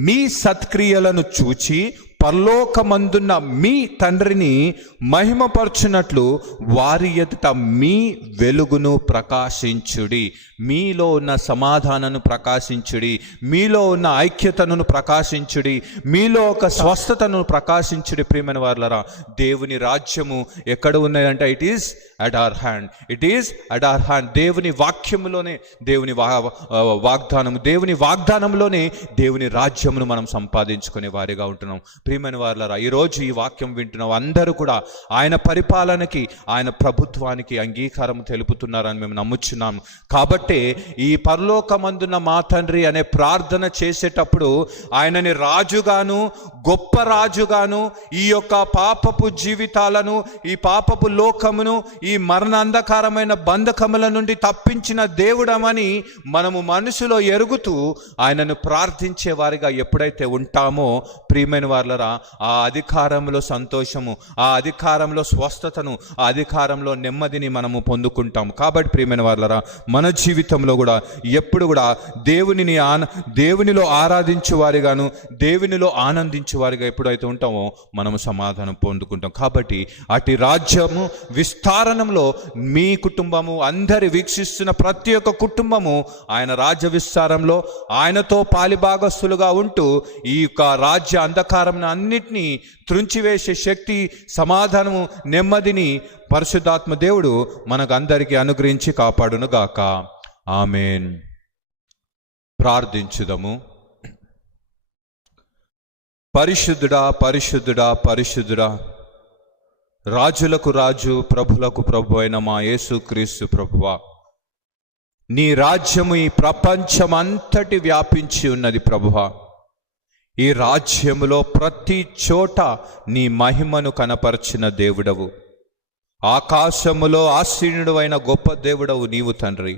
మీ సత్క్రియలను చూచి పరలోకమందున్న మీ తండ్రిని మహిమపరచునట్లు వారి ఎదుట మీ వెలుగును ప్రకాశించుడి. మీలో ఉన్న సమాధానను ప్రకాశించుడి, మీలో ఉన్న ఐక్యతను ప్రకాశించుడి, మీలో ఒక స్వస్థతను ప్రకాశించుడి. ప్రియమైన వారలారా, దేవుని రాజ్యము ఎక్కడ ఉన్నదంటే it is at our hand, it is at our hand. దేవుని వాక్యములోనే దేవుని వాగ్దానము, దేవుని వాగ్దానంలోనే దేవుని రాజ్యమును మనం సంపాదించుకునే వారిగా ఉంటున్నాం. ప్రియమైన వారలారా, ఈరోజు ఈ వాక్యం వింటున్నాం అందరూ కూడా ఆయన పరిపాలనకి, ఆయన ప్రభుత్వానికి అంగీకారం తెలుపుతున్నారని మేము నమ్ముచున్నాము. కాబట్టి ఈ పరలోకమందున్న మా తండ్రి అనే ప్రార్థన చేసేటప్పుడు ఆయనని రాజుగాను, గొప్ప రాజుగాను, ఈ యొక్క పాపపు జీవితాలను, ఈ పాపపు లోకమును, ఈ మరణాంధకారమైన బంధకముల నుండి తప్పించిన దేవుడమని మనము మనసులో ఎరుగుతూ ఆయనను ప్రార్థించే వారిగా ఎప్పుడైతే ఉంటామో, ప్రియమైన వారలారా, ఆ అధికారంలో సంతోషము, ఆ అధికారంలో స్వస్థతను, ఆ అధికారంలో నెమ్మదిని మనము పొందుకుంటాం. కాబట్టి ప్రియమైన వారలారా, మన జీవితంలో కూడా ఎప్పుడు కూడా దేవునిలో ఆరాధించే వారిగాను, దేవునిలో ఆనందించే వారిగా ఎప్పుడైతే ఉంటామో మనము సమాధానం పొందుకుంటాం. కాబట్టి అటు రాజ్యము విస్తారణంలో మీ కుటుంబము, అందరి వీక్షిస్తున్న ప్రతి ఒక్క కుటుంబము ఆయన రాజ్య విస్తారంలో ఆయనతో పాలిభాగస్తులుగా ఉంటూ ఈ యొక్క రాజ్య అంధకారం అన్నిటినీ త్రుంచివేసే శక్తి, సమాధానము, నెమ్మదిని పరిశుద్ధాత్మ దేవుడు మనకు అందరికీ అనుగ్రహించి కాపాడును గాక. ఆమేన్. ప్రార్థించుదము. పరిశుద్ధుడా, పరిశుద్ధుడా, పరిశుద్ధుడా, రాజులకు రాజు, ప్రభులకు ప్రభు అయిన మా యేసుక్రీస్తు ప్రభువా, నీ రాజ్యము ఈ ప్రపంచమంతటి వ్యాపించి ఉన్నది ప్రభువా. ఈ రాజ్యములో ప్రతి చోట నీ మహిమను కనపరిచిన దేవుడవు. ఆకాశములో ఆసీనుడు అయిన గొప్ప దేవుడవు నీవు తండ్రి.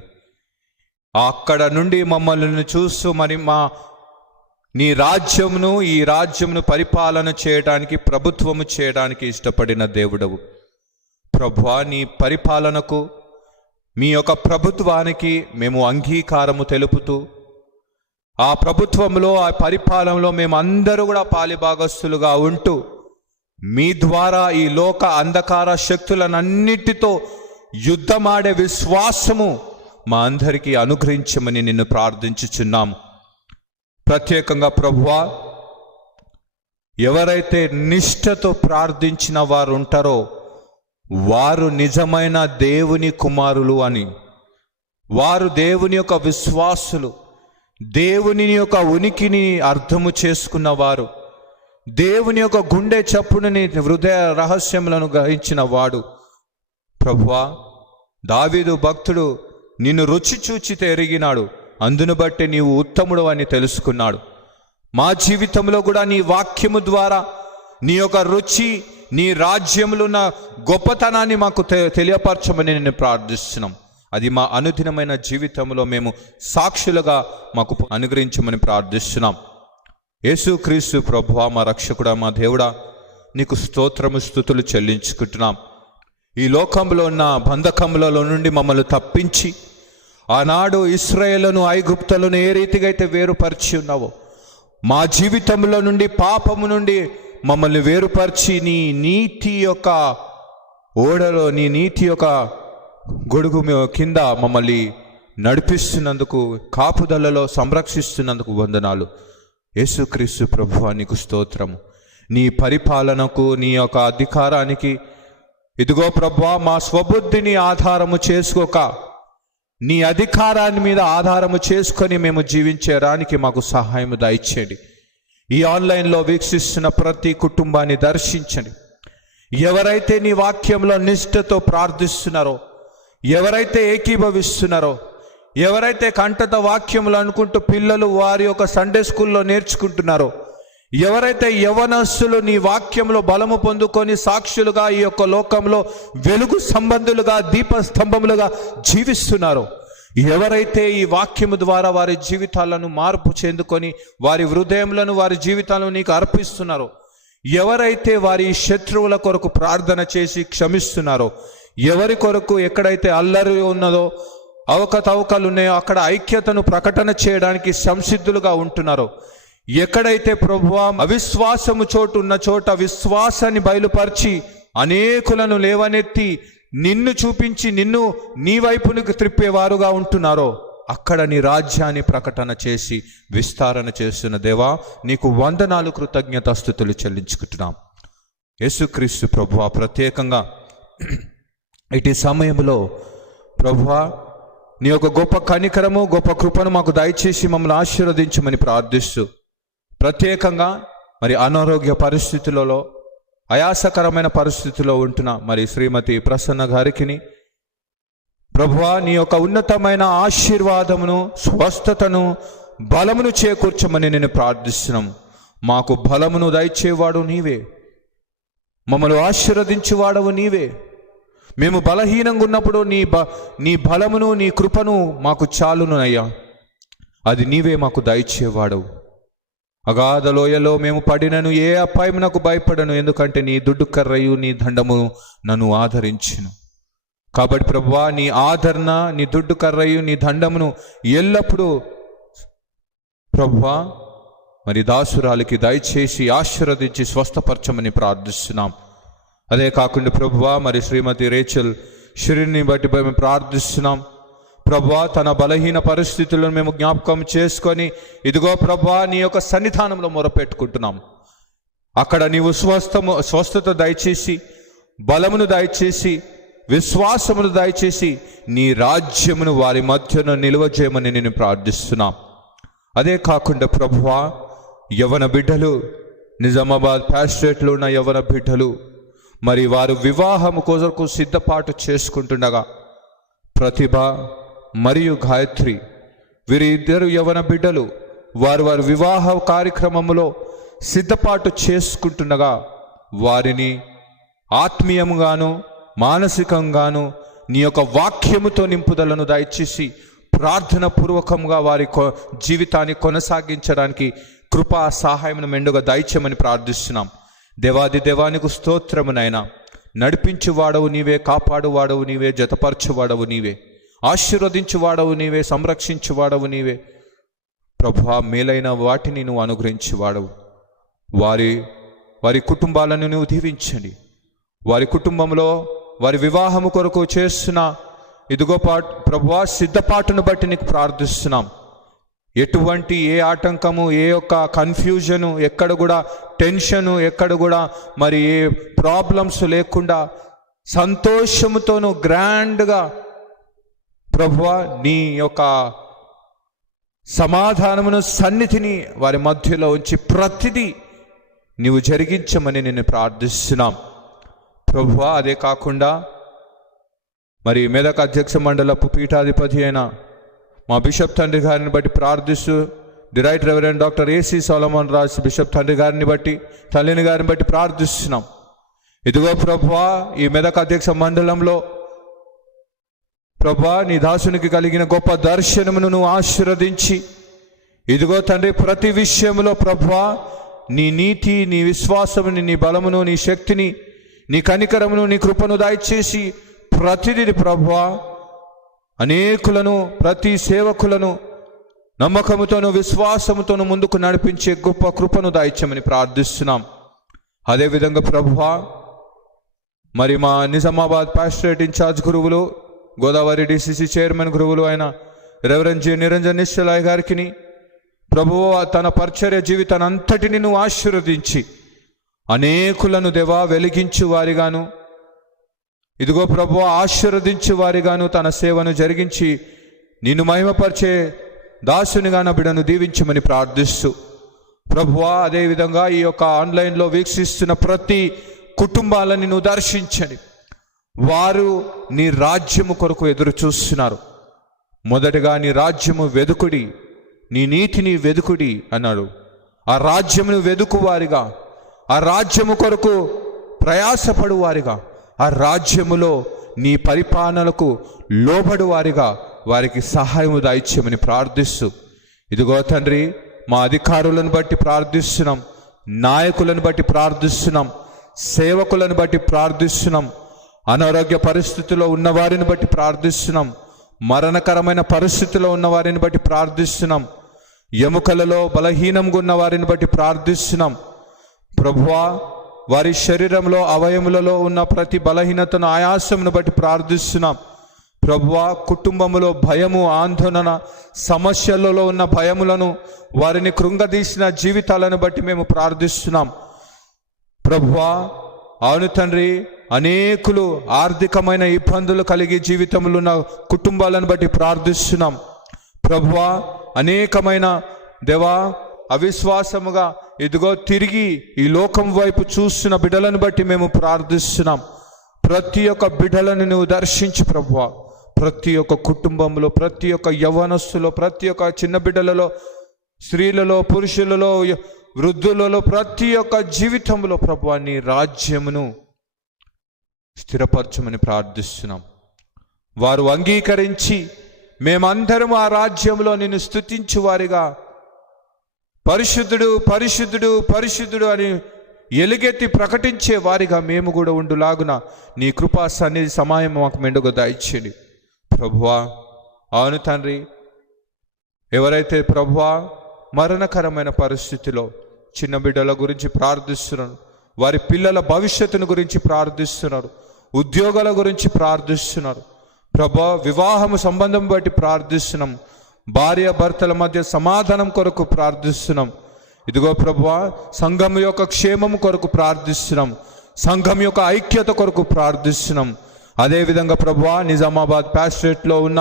అక్కడ నుండి మమ్మల్ని చూస్తూ మరి నీ రాజ్యమును, ఈ రాజ్యమును పరిపాలన చేయడానికి, ప్రభుత్వము చేయడానికి ఇష్టపడిన దేవుడవు ప్రభువా. నీ పరిపాలనకు, మీ యొక్క ప్రభుత్వానికి మేము అంగీకారము తెలుపుతూ, ఆ ప్రభుత్వంలో, ఆ పరిపాలనలో మేము అందరూ కూడా పాలిభాగస్తులుగా ఉంటూ, మీ ద్వారా ఈ లోక అంధకార శక్తులనన్నిటితో యుద్ధమాడే విశ్వాసము మా అందరికీ అనుగ్రహించమని నిన్ను ప్రార్థించుచున్నాము. ప్రత్యేకంగా ప్రభువా, ఎవరైతే నిష్ఠతో ప్రార్థించిన వారు ఉంటారో వారు నిజమైన దేవుని కుమారులు అని, వారు దేవుని యొక్క విశ్వాసులు, దేవుని యొక్క ఉనికిని అర్థము చేసుకున్నవారు, దేవుని యొక్క గుండె చప్పుడుని, హృదయ రహస్యములను గ్రహించిన వాడు. ప్రభువా, దావీదు భక్తుడు నిన్ను రుచి చూచితే ఎరిగినాడు, అందును బట్టి నీవు ఉత్తముడు అని తెలుసుకున్నాడు. మా జీవితంలో కూడా నీ వాక్యము ద్వారా నీ యొక్క రుచి, నీ రాజ్యములో ఉన్న గొప్పతనాన్ని మాకు తెలియపరచమని నేను ప్రార్థిస్తున్నాం. అది మా అనుదినమైన జీవితంలో మేము సాక్షులుగా మాకు అనుగ్రహించమని ప్రార్థిస్తున్నాం. యేసుక్రీస్తు ప్రభువా, మా రక్షకుడా, మా దేవుడా, నీకు స్తోత్రము స్తుతులు చెల్లించుకుంటున్నాం. ఈ లోకంలో ఉన్న బంధకములలో నుండి మమ్మల్ని తప్పించి, ఆనాడు ఇశ్రాయేలును, ఐగుప్తులను ఏ రీతిగా అయితే వేరుపరిచి ఉన్నావో, మా జీవితంలో నుండి, పాపము నుండి మమ్మల్ని వేరుపరిచి నీ నీతి యొక్క ఓడలో, నీ నీతి యొక్క గొడుగు కింద మమ్మల్ని నడిపిస్తున్నందుకు, కాపుదలలో సంరక్షిస్తున్నందుకు వందనాలు. యేసుక్రీస్తు ప్రభువా, నీకు స్తోత్రము. నీ పరిపాలనకు, నీ యొక్క అధికారానికి, ఇదిగో ప్రభువా, మా స్వబుద్ధిని ఆధారము చేసుకోక, నీ అధికారాన్ని మీద ఆధారము చేసుకొని మేము జీవించడానికి మాకు సహాయం దయచేయండి. ఈ ఆన్లైన్లో వీక్షిస్తున్న ప్రతి కుటుంబాన్ని దర్శించండి. ఎవరైతే నీ వాక్యంలో నిష్ఠతో ప్రార్థిస్తున్నారో, ఎవరైతే ఏకీభవిస్తున్నారో, ఎవరైతే కంఠత వాక్యములు అనుకుంటూ పిల్లలు వారి యొక్క సండే స్కూల్లో నేర్చుకుంటున్నారో, ఎవరైతే యవనస్తులు నీ వాక్యంలో బలము పొందుకొని సాక్షులుగా ఈ యొక్క లోకంలో వెలుగు సంబంధులుగా, దీపస్తంభములుగా జీవిస్తున్నారో, ఎవరైతే ఈ వాక్యము ద్వారా వారి జీవితాలను మార్పు చెందుకొని వారి హృదయములను, వారి జీవితాలను నీకు అర్పిస్తున్నారో, ఎవరైతే వారి శత్రువుల కొరకు ప్రార్థన చేసి క్షమిస్తున్నారో, ఎవరి కొరకు ఎక్కడైతే అల్లరి ఉన్నదో, అవకతవకలు ఉన్నాయో అక్కడ ఐక్యతను ప్రకటన చేయడానికి సంసిద్ధులుగా ఉంటున్నారో, ఎక్కడైతే ప్రభువా అవిశ్వాసము చోటు ఉన్న చోట విశ్వాసాన్ని బయలుపరిచి అనేకులను లేవనెత్తి నిన్ను చూపించి నిన్ను నీ వైపునికి త్రిప్పేవారుగా ఉంటున్నారో, అక్కడ నీ రాజ్యాన్ని ప్రకటన చేసి విస్తారణ చేస్తున్న దేవా, నీకు వందనాలు, కృతజ్ఞతాస్తుతులు చెల్లించుకుంటున్నాం. యేసుక్రీస్తు ప్రభువా, ప్రత్యేకంగా ఇటు సమయంలో ప్రభువా, నీ యొక్క గొప్ప కనికరము, గొప్ప కృపను మాకు దయచేసి మమ్మల్ని ఆశీర్వదించమని ప్రార్థిస్తూ, ప్రత్యేకంగా మరి అనారోగ్య పరిస్థితులలో, ఆయాసకరమైన పరిస్థితిలో ఉంటున్న మరి శ్రీమతి ప్రసన్న గారికి ప్రభువా, నీ యొక్క ఉన్నతమైన ఆశీర్వాదమును, స్వస్థతను, బలమును చేకూర్చమని నేను ప్రార్థిస్తున్నాము. మాకు బలమును దయచేవాడు నీవే, మమ్మల్ని ఆశీర్వదించువాడవు నీవే. మేము బలహీనంగా ఉన్నప్పుడు నీ బలమును, నీ కృపను మాకు చాలును అయ్యా. అది నీవే మాకు దయచేవాడవు. అగాధ లోయలో మేము పడినను ఏ అపాయమునకు భయపడను, ఎందుకంటే నీ దుడ్డు కర్రయు నీ దండము నన్ను ఆదరించును. కాబట్టి ప్రభువా, నీ ఆదరణ, నీ దుడ్డు కర్రయు నీ దండమును ఎల్లప్పుడూ ప్రభువా మరి దాసురాలికి దయచేసి ఆశీర్వదించి స్వస్థపరచమని ప్రార్థిస్తున్నాం. అదే కాకుండా ప్రభువా, మరి శ్రీమతి రేచల్ శరీరాన్ని బట్టి మేము ప్రార్థిస్తున్నాం. ప్రభువా, తన బలహీన పరిస్థితులను మేము జ్ఞాపకం చేసుకొని ఇదిగో ప్రభువా నీ యొక్క సన్నిధానంలో మొరపెట్టుకుంటున్నాం. అక్కడ నీవు స్వస్థత దయచేసి, బలమును దయచేసి, విశ్వాసమును దయచేసి నీ రాజ్యమును వారి మధ్యన నిలువ చేయమని నేను ప్రార్థిస్తున్నాం. అదే కాకుండా ప్రభువా, యవన బిడ్డలు, నిజామాబాద్ ప్యాస్ట్రేట్లో ఉన్న యవన బిడ్డలు మరి వారు వివాహము కొరకు సిద్ధపాటు చేసుకుంటుండగా, ప్రతిభ మరియు గాయత్రి వీరి ఇద్దరు యవన బిడ్డలు వారి వివాహ కార్యక్రమములో సిద్ధపాటు చేసుకుంటుండగా వారిని ఆత్మీయముగాను మానసికంగాను నీ యొక్క వాక్యముతో నింపుదలను దయచేసి ప్రార్థన పూర్వకంగా వారి జీవితాన్ని కొనసాగించడానికి కృపా సహాయమును మెండుగా దయచేయమని ప్రార్థిస్తున్నాం. దేవాది దేవానికి స్తోత్రమునైనా. నడిపించువాడవు నీవే, కాపాడువాడవు నీవే, జతపరచువాడవు నీవే, ఆశీర్వదించువాడవు నీవే, సంరక్షించువాడవు నీవే. ప్రభువా, మేలైన వాటిని నువ్వు అనుగ్రహించువాడవు. వారి కుటుంబాలను నువ్వు దీవించండి. వారి కుటుంబంలో వారి వివాహము కొరకు చేస్తున్న ఇదిగో ప్రభువా సిద్ధపాటును బట్టి నీకు ప్రార్థిస్తున్నాం. ఎటువంటి ఏ ఆటంకము, ఏ యొక్క కన్ఫ్యూజను, ఎక్కడ కూడా టెన్షను, ఎక్కడ కూడా మరి ఏ ప్రాబ్లమ్స్ లేకుండా సంతోషముతోనూ గ్రాండ్గా ప్రభువా నీ యొక్క సమాధానమును, సన్నిధిని వారి మధ్యలో ఉంచి ప్రతిదీ నీవు జరిగించమని నేను ప్రార్థిస్తున్నాం ప్రభువా. అదే కాకుండా మరి మెదక్ అధ్యక్ష మండలపు పీఠాధిపతి అయిన మా బిషప్ తండ్రి గారిని బట్టి ప్రార్థిస్తూ, the right reverend doctor AC Solomon Raj bishop తండ్రి గారిని బట్టి, తల్లిని గారిని బట్టి ప్రార్థిస్తున్నాం. ఇదిగో ప్రభువా, ఈ మెదక్ అధ్యక్ష మండలంలో ప్రభువా నీ దాసునికి కలిగిన గొప్ప దర్శనమును నువ్వు ఆశీర్వదించి, ఇదిగో తండ్రి ప్రతి విషయంలో ప్రభువా నీ నీతి, నీ విశ్వాసముని, నీ బలమును, నీ శక్తిని, నీ కనికరమును, నీ కృపను దయచేసి ప్రతిదీ ప్రభువా అనేకులను, ప్రతి సేవకులను నమ్మకముతోనూ విశ్వాసముతోనూ ముందుకు నడిపించే గొప్ప కృపను దయచేయమని ప్రార్థిస్తున్నాం. అదేవిధంగా ప్రభువా మరి మా నిజామాబాద్ పాస్టరేట్ ఇన్ఛార్జ్ గురువులు, గోదావరి డిసిసి చైర్మన్ గురువులు అయిన రెవరెండ్ జి నిరంజన్ నిశ్చలాయ్ గారికి ప్రభువు తన పరిచర్య జీవితాన్ని అంతటిని నువ్వు ఆశీర్వదించి అనేకులను దేవా వెలిగించు వారిగాను, ఇదిగో ప్రభువు ఆశీర్వదించు వారిగాను తన సేవను జరిగించి నిన్ను మహిమపరిచే దాసునిగా నా బిడ్డను దీవించమని ప్రార్థిస్తూ ప్రభువా అదేవిధంగా ఈ యొక్క ఆన్లైన్లో వీక్షిస్తున్న ప్రతి కుటుంబాలని నువ్వు దర్శించండి. వారు నీ రాజ్యము కొరకు ఎదురు చూస్తున్నారు. మొదటగా నీ రాజ్యము వెదుకుడి, నీ నీతిని వెదుకుడి అన్నాడు. ఆ రాజ్యమును వెదుకువారిగా, ఆ రాజ్యము కొరకు ప్రయాసపడు వారిగా, ఆ రాజ్యములో నీ పరిపాలనలకు లోబడు వారిగా వారికి సహాయము దయచేయమని ప్రార్థిస్తూ, ఇదిగో తండ్రి మా అధికారులను బట్టి ప్రార్థిస్తున్నాం, నాయకులను బట్టి ప్రార్థిస్తున్నాం, సేవకులను బట్టి ప్రార్థిస్తున్నాం, అనారోగ్య పరిస్థితిలో ఉన్నవారిని బట్టి ప్రార్థిస్తున్నాం, మరణకరమైన పరిస్థితిలో ఉన్నవారిని బట్టి ప్రార్థిస్తున్నాం, ఎముకలలో బలహీనంగా ఉన్న వారిని బట్టి ప్రార్థిస్తున్నాం. ప్రభువా వారి శరీరంలో అవయములలో ఉన్న ప్రతి బలహీనతను, ఆయాసమును బట్టి ప్రార్థిస్తున్నాం. ప్రభువా కుటుంబములో భయము, ఆందోళన, సమస్యలలో ఉన్న భయములను, వారిని కృంగదీసిన జీవితాలను బట్టి మేము ప్రార్థిస్తున్నాం. ప్రభువా అవును తండ్రి, అనేకులు ఆర్థికమైన ఇబ్బందులు కలిగి జీవితంలో ఉన్న కుటుంబాలను బట్టి ప్రార్థిస్తున్నాం. ప్రభువా అనేకమైన దేవా అవిశ్వాసముగా ఇదిగో తిరిగి ఈ లోకం వైపు చూస్తున్న బిడ్డలను బట్టి మేము ప్రార్థిస్తున్నాం. ప్రతి ఒక్క బిడ్డలను నువ్వు దర్శించి ప్రభువా, ప్రతి ఒక్క కుటుంబంలో, ప్రతి ఒక్క యవ్వనస్తులో, ప్రతి ఒక్క చిన్న బిడ్డలలో, స్త్రీలలో, పురుషులలో, వృద్ధులలో, ప్రతి ఒక్క జీవితంలో ప్రభువా నీ రాజ్యమును స్థిరపరచమని ప్రార్థిస్తున్నాం. వారు అంగీకరించి మేమందరం ఆ రాజ్యంలో నిన్ను స్తుతించు వారిగా పరిశుద్ధుడు పరిశుద్ధుడు పరిశుద్ధుడు అని ఎలుగెత్తి ప్రకటించే వారిగా మేము కూడా ఉండులాగున నీ కృపా సన్నిధి సమయం మాకు మెండుగా దయచేయండి ప్రభువా. అవును తండ్రి, ఎవరైతే ప్రభువా మరణకరమైన పరిస్థితిలో చిన్న బిడ్డల గురించి ప్రార్థిస్తున్నారు, వారి పిల్లల భవిష్యత్తును గురించి ప్రార్థిస్తున్నారు, ఉద్యోగాల గురించి ప్రార్థిస్తున్నారు ప్రభువా, వివాహము సంబంధం బట్టి ప్రార్థిస్తున్నాం, భార్య భర్తల మధ్య సమాధానం కొరకు ప్రార్థిస్తున్నాం. ఇదిగో ప్రభువా సంఘం యొక్క క్షేమం కొరకు ప్రార్థిస్తున్నాం, సంఘం యొక్క ఐక్యత కొరకు ప్రార్థిస్తున్నాం. అదేవిధంగా ప్రభువా నిజామాబాద్ పాస్టరేట్లో ఉన్న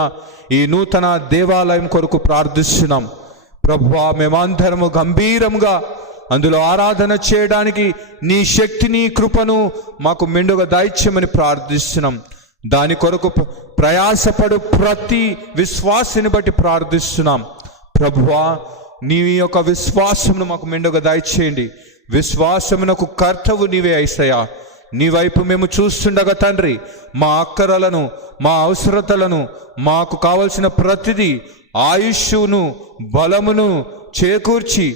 ఈ నూతన దేవాలయం కొరకు ప్రార్థిస్తున్నాం. ప్రభువా మేమందరము గంభీరంగా అందులో ఆరాధన చేయడానికి నీ శక్తిని, కృపను మాకు మెండుగా దయచేయమని ప్రార్థిస్తున్నాం. దాని కొరకు ప్రయాసపడు ప్రతి విశ్వాసిని బట్టి ప్రార్థిస్తున్నాం. ప్రభువా నీ యొక్క విశ్వాసమును మాకు మెండుగా దయచేయండి. విశ్వాసమునకు కర్తవు నీవే యేసయ్యా. నీ వైపు మేము చూస్తుండగా తండ్రి, మా అక్కరలను, మా అవసరతలను, మాకు కావలసిన ప్రతిదీ ఆయుష్ను, బలమును చేకూర్చి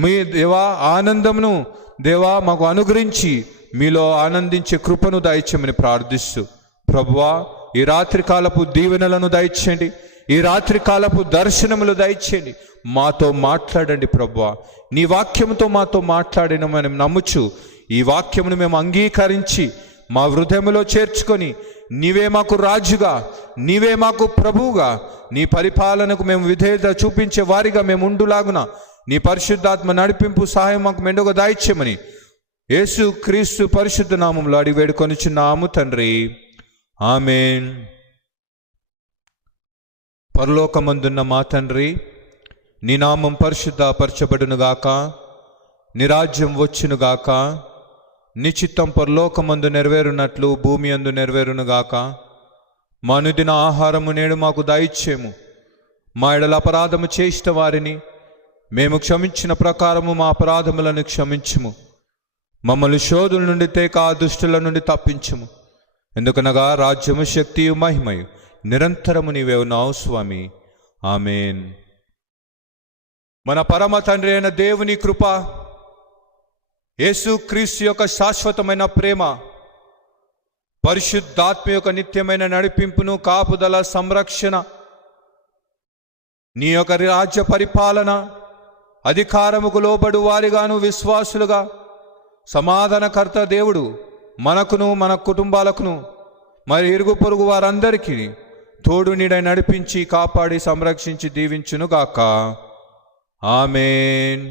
మీ దేవా ఆనందమును దేవా మాకు అనుగ్రహించి మీలో ఆనందించే కృపను దయచేయమని ప్రార్థిస్తూ, ప్రభువా ఈ రాత్రి కాలపు దీవెనలను దయచేయండి, ఈ రాత్రి కాలపు దర్శనములు దయచేయండి, మాతో మాట్లాడండి ప్రభువా. నీ వాక్యముతో మాతో మాట్లాడిన మనం నమ్ముచు ఈ వాక్యమును మేము అంగీకరించి మా హృదయములో చేర్చుకొని నీవే మాకు రాజుగా, నీవే మాకు ప్రభువుగా, నీ పరిపాలనకు మేము విధేయత చూపించే వారిగా మేము ఉండులాగున నీ పరిశుద్ధాత్మ నడిపింపు సహాయం మాకు మెండుగా దాయిచ్యమని యేసు క్రీస్తు పరిశుద్ధ నామములో అడిగి వేడుకొనుచున్నాము తండ్రి, ఆమేన్. పరలోకమందున్న మా తండ్రి, నీ నామం పరిశుద్ధపరచబడునుగాక, నీ రాజ్యం వచ్చునుగాక, నీ చిత్తం పరలోకమందు నెరవేరునట్లు భూమి అందు నెరవేరునుగాక. మా అనుదిన ఆహారము నేడు మాకు దయచేయము. మా ఎడల అపరాధము చేసిన వారిని మేము క్షమించిన ప్రకారము మా అపరాధములను క్షమించుము. మమ్మల్ని శోధుల నుండి తేక దుష్టుల నుండి తప్పించుము. ఎందుకనగా రాజ్యము, శక్తియు, మహిమయు నిరంతరము నీవే ఉన్నావు స్వామి, ఆమేన్. మన పరమ తండ్రి అయిన దేవుని కృప, యేసు క్రీస్తు యొక్క శాశ్వతమైన ప్రేమ, పరిశుద్ధాత్మ యొక్క నిత్యమైన నడిపింపును, కాపుదల, సంరక్షణ, నీ యొక్క రాజ్య పరిపాలన, అధికారముకు లోబడు వారిగాను విశ్వాసులుగా సమాధానకర్త దేవుడు మనకును మన కుటుంబాలకును మరి ఇరుగు పొరుగు వారందరికీ తోడు నీడై నడిపించి కాపాడి సంరక్షించి దీవించునుగాక, ఆమేన్.